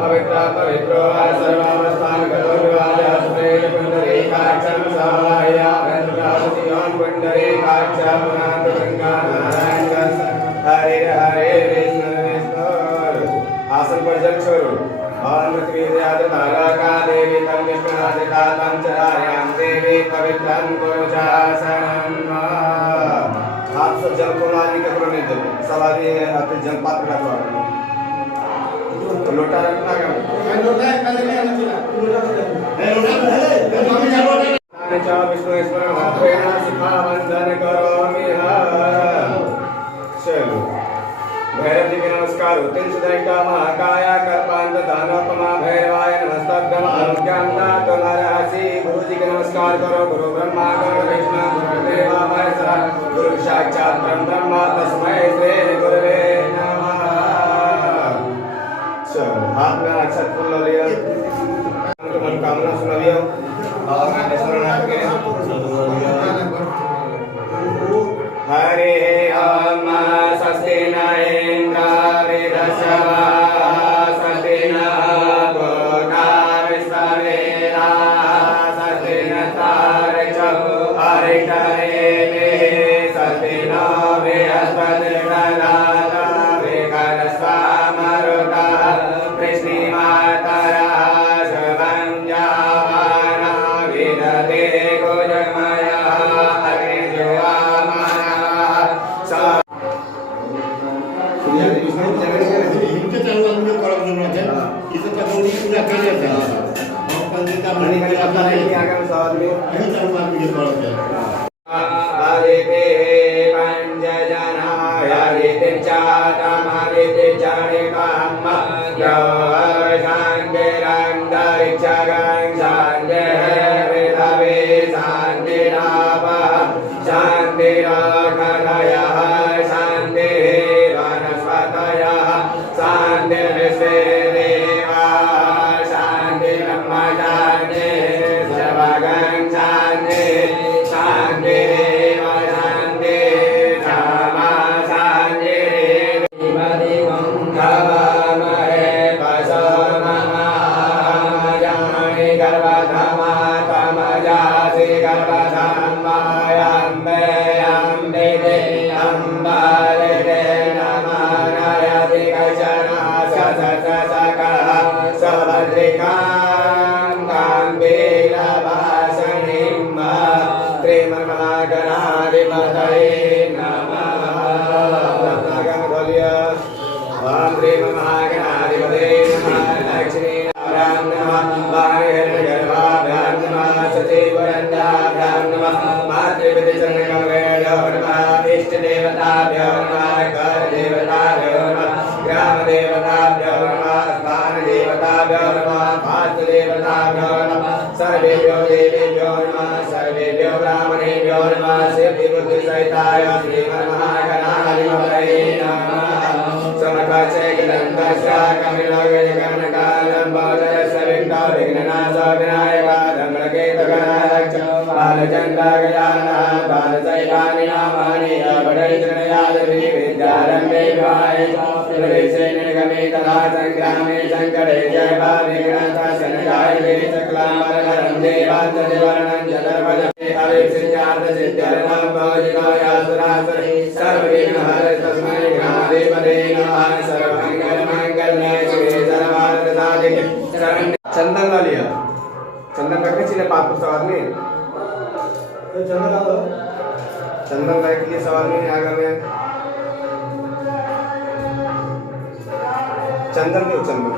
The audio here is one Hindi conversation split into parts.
पवित्र पवित्रो सर्वावस्थानगतो विवादस्त्रेण पुण्डरीकाक्षं सहाया वेन्द्रावतीयोन् पुण्डरीकाक्षं पुनातगङ्गानारायण हरे हरे विष्णु विष्णु। आसन पर जल छोड़ो। ओम पृथ्वीर्याद तारका देवी तम विष्णुनादिता तम चरायां देवी पवित्रं कुरु चासनं। आप सब जल को मालिक को नहीं दो। सवारी है आप जल पात्र रखो। लोटा रखना क्या? लोटा है पहले नहीं आना चाहिए। लोटा है। नाने चाव विष्णु ईश्वर नाथवेना सिखा वंदन करो मिहार। चलो। भैरव जी के नमस्कार हो। तिल सुदंता महाकाया कर्पांत दानोपमा भैरवाय नमस्तभ्यम अनुज्ञाता तुम्हारासी। गुरु जी के नमस्कार करो। गुरु ब्रह्मा गुरु विष्णु गुरुदेवा महेश्वरा गुरु साक्षात ब्रह्मा तस्मै श्री गुरुवे नमः। हाथ में अक्षत फूल लो लिया मनोकामना सुना लिया और मैं शरणागत के हरे ओम स्वस्ति न इंद्र वेदस्य स्वस्ति न पूर्वा विश्ववेदा स्वस्ति न तारक अरिष्टनेमिः स्वस्ति न बृहस्पतिर्दधातु विकटस्वामरुतः कृष्णिमातरः शुभं जावाना विदधे कुजमयः अग्निजुवामनः इनके चालू में कड़क जरूरत है। इसे कटौती पूरा कर लेते हैं। हम पंडिता मणि का पता नहीं कि आगे सवाल में यही चालू में भी कड़क है। आदिते पंचजना आदिते चातम आदिते चारिकाम यो शांतिरंतरिक्षगं शांतिर्विधवे शांतिरापः शांतिराखदयः शान्तिः वनस्पतयः शान्तिर्विश्वे देवाः शान्तिर्ब्रह्म शान्तिः सर्वगं शान्तिः शान्तिरेव शान्तिः क्षमा शान्तिरेव धीमहि पशो ममाजानि गर्भधमा तमजासि गर्भधमायाम्बे अम्बिके अम्बालिके नमनयति कशना सससकः सभद्रिकां काम्बीरवासनीं श्रीमन्महागणाधिपतये नमः। ओम श्रीमन्महागणाधिपतये नमः। लक्ष्मीनारायण नमः। वाणिर्गर्भाभ्यां नमः। सचिवरन्दाभ्यां नमः। मातृपितृचरणकमलेभ्यो नमः। इष्टदेवताभ्यो नमः। करदेवताभ्यो नमः। ग्रामदेवताभ्यो नमः। स्थानदेवताभ्यो नमः। वास्तुदेवताभ्यो नमः। सर्वेभ्यो देवेभ्यो नमः। सर्वेभ्यो ब्राह्मणेभ्यो नमः। सिद्धिबुद्धिसहिताय श्रीमन्महागणाधिपतये नमः। समकचैकदन्तस्य कपिलगजगणकालम्बोदरस्य विघ्ननाशविनायका धम्रकेतगणाध्यक्ष बालचन्द्रगजाननः बालशैलानि नामानि अवडैतनयादपि विद्यारम्भे विवाहे प्रवेशे निर्गमे तथा सङ्ग्रामे शङ्करे जयवा विघ्ननाथशनजायते सकलाम्बरधरं देवाञ्जलिवर्णं चतुर्भुजं अविसिद्ध्यार्थसिद्ध्यर्थं भवजितोयासुरासुरे सर्वविघ्नहरे तस्मै गणाधिपते नमः। सर्वमङ्गलमाङ्गल्ये शिवे सर्वार्थसाधिके शरण्ये। चंदन ला लिया। चंदन रखने चाहिए पात्र सवाल में। चंदन ला दो। चंदन रख लिए सवाल में आगे में। चंदन दो चंदन।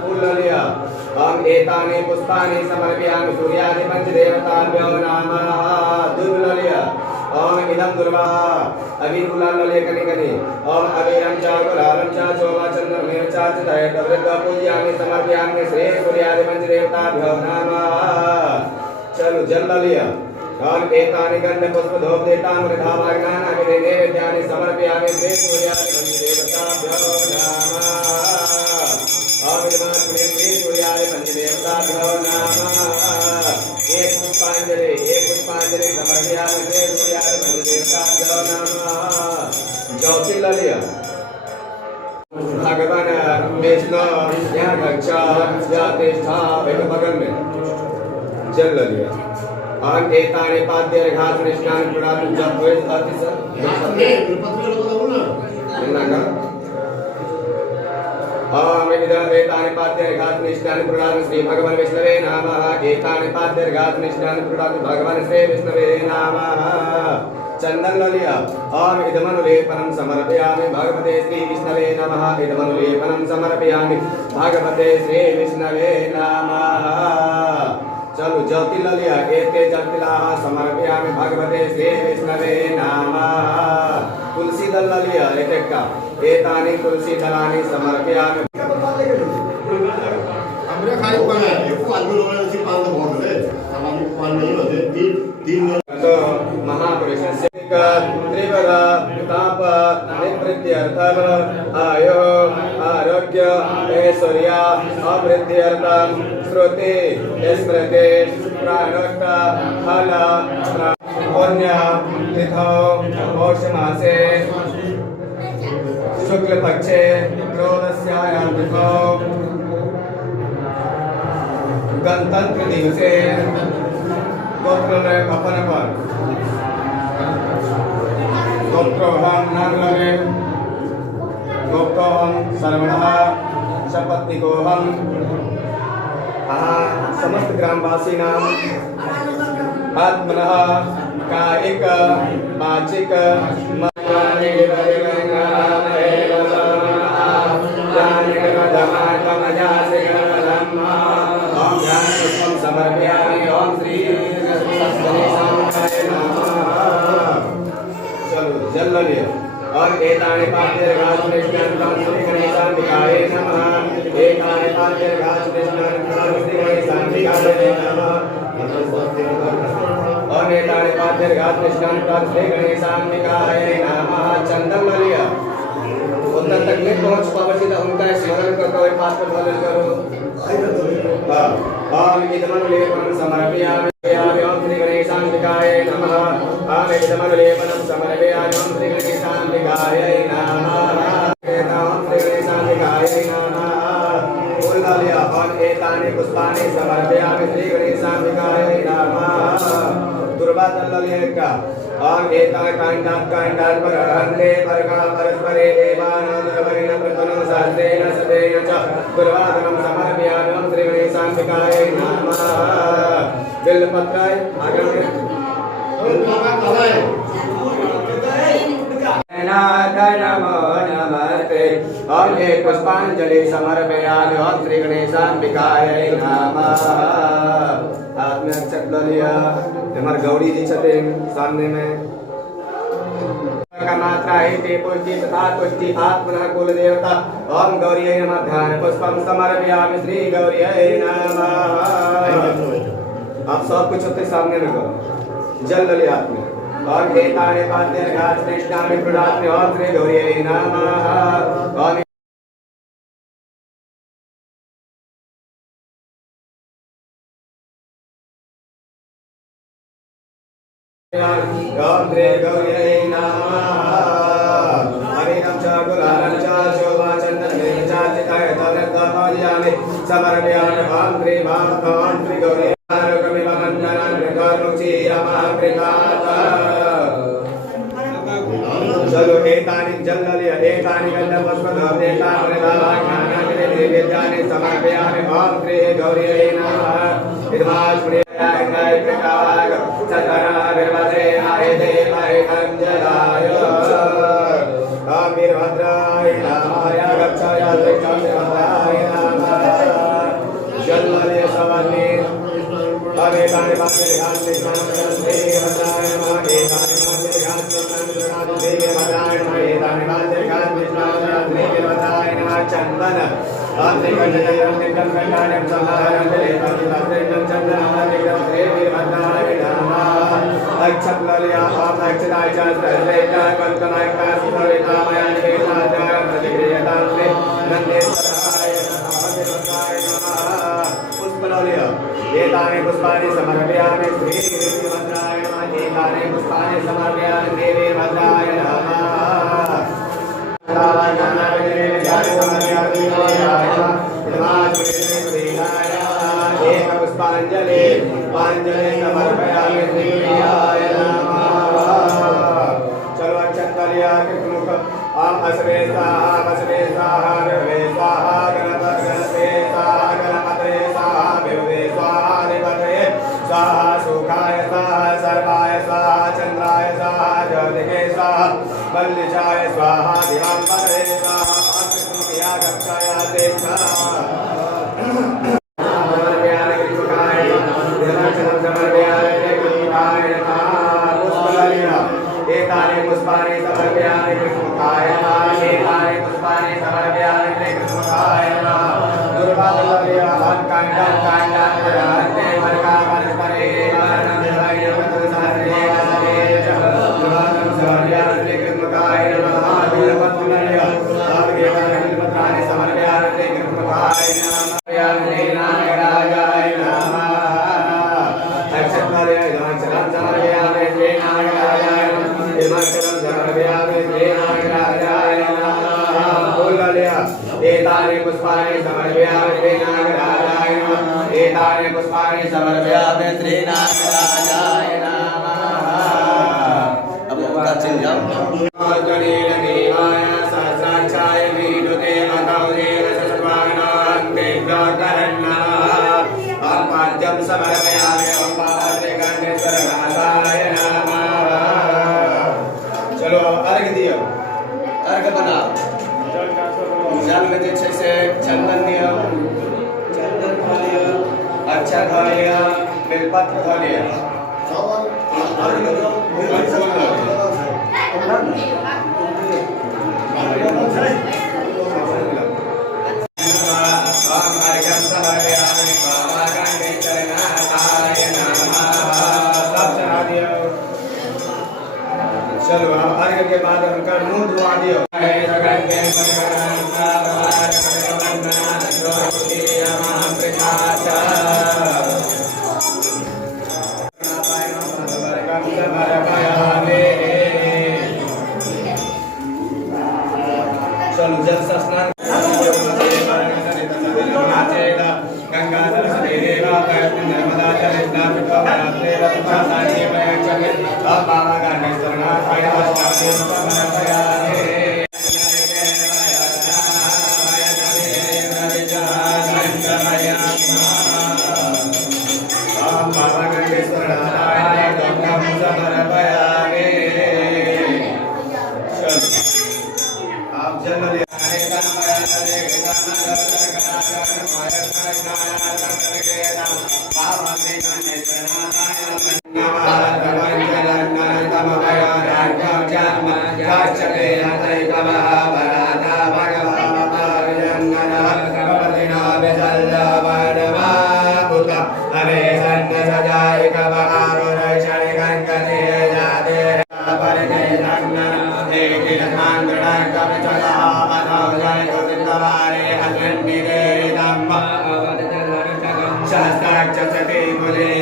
फूल ला लिया। हम एतानि पुष्पानि समर्पयामि सूर्यादि पंचदेवताभ्यो नमः। दूध ला लिया। ओम इदं दुर्वा अभी गुलाल लले कने कने ओम अभिरम च गुलालम च चोवा चंद्रमेव च तय तवृद्ध पूज्यामि समर्पयामि श्री सूर्यादि पंचदेवताभ्यो नमः। चलो जल लिया। ओम एतानि गंध पुष्प धूप देतामृतावाग्नानानि नैवेद्यानि समर्पयामि श्री सूर्यादि पंचदेवताभ्यो नमः। ओम इदमात्मने श्री सूर्यादि पंचदेवताभ्यो नमः। एक पुष्पांजलि समर्पयामि श्री सूर्यादि पंचदेवताभ्यो नमः। ज्योतिर्ललिय भगवान विष्णु यहाँ गच्छा तिष्ठा एक बगल में जल लिया और एताने पाद्यर्घात निष्णान पुराण जप हुए अतिश एताने पाद्यर्घात निष्णान पुराण श्री भगवान विष्णवे नमः एताने पाद्यर्घात निष्णान पुराण भगवान श्री विष्णवे नमः चंदन ललिया ओम इदमनुलेपनं समर्पयामि भगवते श्री विष्णवे नमः इदमनुलेपनं समर्पयामि भगवते श्री विष्णवे नमः चलो ज्योति ललिया एते जलतिलाः समर्पयामि भगवते श्री विष्णवे नमः तुलसी दल ललिया एतेक्का एतानि तुलसी दलानि समर्पयामि हमरे खाली पान है को आदमी लोग ने उसी पान तो बहुत है हमारे पान नहीं होते तीन तो महापुरुषस्य त्रिवद ताप निवृत्त्यर्थम आयो आरोग्य ऐश्वर्य अवृद्ध्यर्थम श्रुति स्मृति प्राणोक्त फल पुण्य तिथौ पौष मासे शुक्ल पक्षे क्रोधस्यायां तिथौ गणतंत्र दिवसे गोत्र में अपन गोत्रोहम नागलवे गोप्तोहम सर्वणः शपत्निकोहम समस्त ग्रामवासी नाम आत्मनः कायिक वाचिक समर्पयामि ओम श्री जल लिया और एतानि पाद्यर्घात निष्णान श्री गणेशाय नमः एतानि पाद्यर्घात निष्णान श्री गणेशाय नमः और एतानि पाद्यर्घात निष्णान श्री गणेशाय नमः चंदन लिया उतना तक नहीं पहुंच पावती तो उनका स्मरण करके वही पास पर बोल करो ओम इदमनुलेपनं समर्पयामि ओम श्री गणेशाय नमः ओम इदमनुलेपनं समर्पयामि ओम श्री गणेशाय नमः ओम श्री गणेशाय नमः फूल डालिया और एतानि पुष्पाणि समर्पयामि श्री गणेशाय नमः दुर्वा दल्ललेका ओम एतानि कांडात पर हन्ते परका परस्परे देवानां प्रतनं सहस्रेण सतेन च दुर्वादनं समर्पयामि ओम श्री गणेशाय नमः बिल्वपत्राय आगे नमो नमस्ते ओम एक पुष्पांजलि समर्पयामि ओम श्री गणेशाय नमः हाथ में अक्षत लिया हमारे गौरी जी छते सामने में का मात्रा है ते पुष्टि तथा पुष्टि आत्मनः कुल देवता ओम गौरीयै नमः ध्यान पुष्पं समर्पयामि श्री गौरीयै नमः आप सब कुछ अपने सामने में करो जल लिया हाथ में और एतानि पाद्यर्घात निष्णान प्रदान ओम श्री गौरीयै नमः ओम ओम श्री गौरीयै नमः हरिनाम च गुलालं च शोभाचन्दनं च चिताय तवरद्वामयामि समर्पयामि ओम श्री गौरी आरोग्यमिव मन्त्रं कृतारुचिरमकृतात् चलो एतानि जल्ललिय एतानि गन्धपुष्पधूपदेतानि विद्यानि समर्पयामि ओम श्री गौरीयै नमः इदमाश्मृत्याय कृताय चतरा विर्वसे आयते महितञ्जलाय ओम वीरभद्राय नमः गच्छाय त्रिकालभद्राय नमः जल्ललिय सवने एतानि पाद्यर्घात निष्णान श्री भद्राय नमः एतानि पाद्यर्घात निष्णान श्री भद्राय नमः एतानि पाद्यर्घात निष्णान श्री भद्राय नमः चंदन श्री गणेशाय नमः अक्षत ललिया ओम अक्षताय च सर्वैका कल्पनाय का सुधरितामय निवेदाय प्रतिक्रियतां श्री नंदेश्वराय नमः पुष्प ललिया एतानि पुष्पाणि समर्पयामि श्री वीरभद्राय नमः एतानि पुष्पाणि समर्पयामि देवी भद्राय नमः सुख ओम अस्वे स्वाहा वस्वे स्वाहा विवे स्वाहा गणपते स्वाहा गणपते स्वाहा विवे स्वाहा देवते स्वाहा सुखाय स्वाहा सर्वाय स्वाहा चंद्राय स्वाहा ज्योतिके स्वाहा वल्लिचाय स्वाहा दिवांबरे स्वाहा अग्निया गच्छाया देवा एतानि पुष्पाणि समर्पयामि कृष्णकाय नमः एतानि पुष्पाणि समर्पयामि कृष्णकाय नमः दुर्वादलयः काण्डं काण्डं जरान्ते वर्गावनस्परे वर्णं देवाय सहस्रे कसवे च दुर्वादं समर्पयामि कृष्णकाय नमः दुर्वादलयः सर्वेतानि समर्पयामि कृष्णकाय नमः नागराजाय नमः अक्षतलय धनचलं समर्पयामि नागराजाय हिमाचलं समर्पयामि नागराजाय नमः फूललय एतानि पुष्पाणि समर्पयामि नागराजाय नमः एतानि पुष्पाणि समर्पयामि नागराजाय नमः अब ओंकार चिन्ह जाओ जनेन देवाय सहस्राक्षाय विदुते अतौदेव सस्वानान्ते व्याकरण्णः अर्पाद्यं समर्पयामि ओं पावनेश्वरनाथाय नमः चलो अर्घ दियो अर्घ बनाओ जल में जे छै से चंदन दियो चंदन धो लियो अच्छा धो लियो बेलपत्र धो लियो चलो अर्घ के बाद उनका मुंह धुआ दियो चलो जल से स्नान गंगा सरस्वती देवा नर्मदा जलेना पितृ सानी प्रयाचमे अब बाबा गणेशनाथ अष्टादशी समर्पयामि बाबा गणेशनाथ गंगा समर्पयामि आप जल ले सहस्त्राक्षते मुले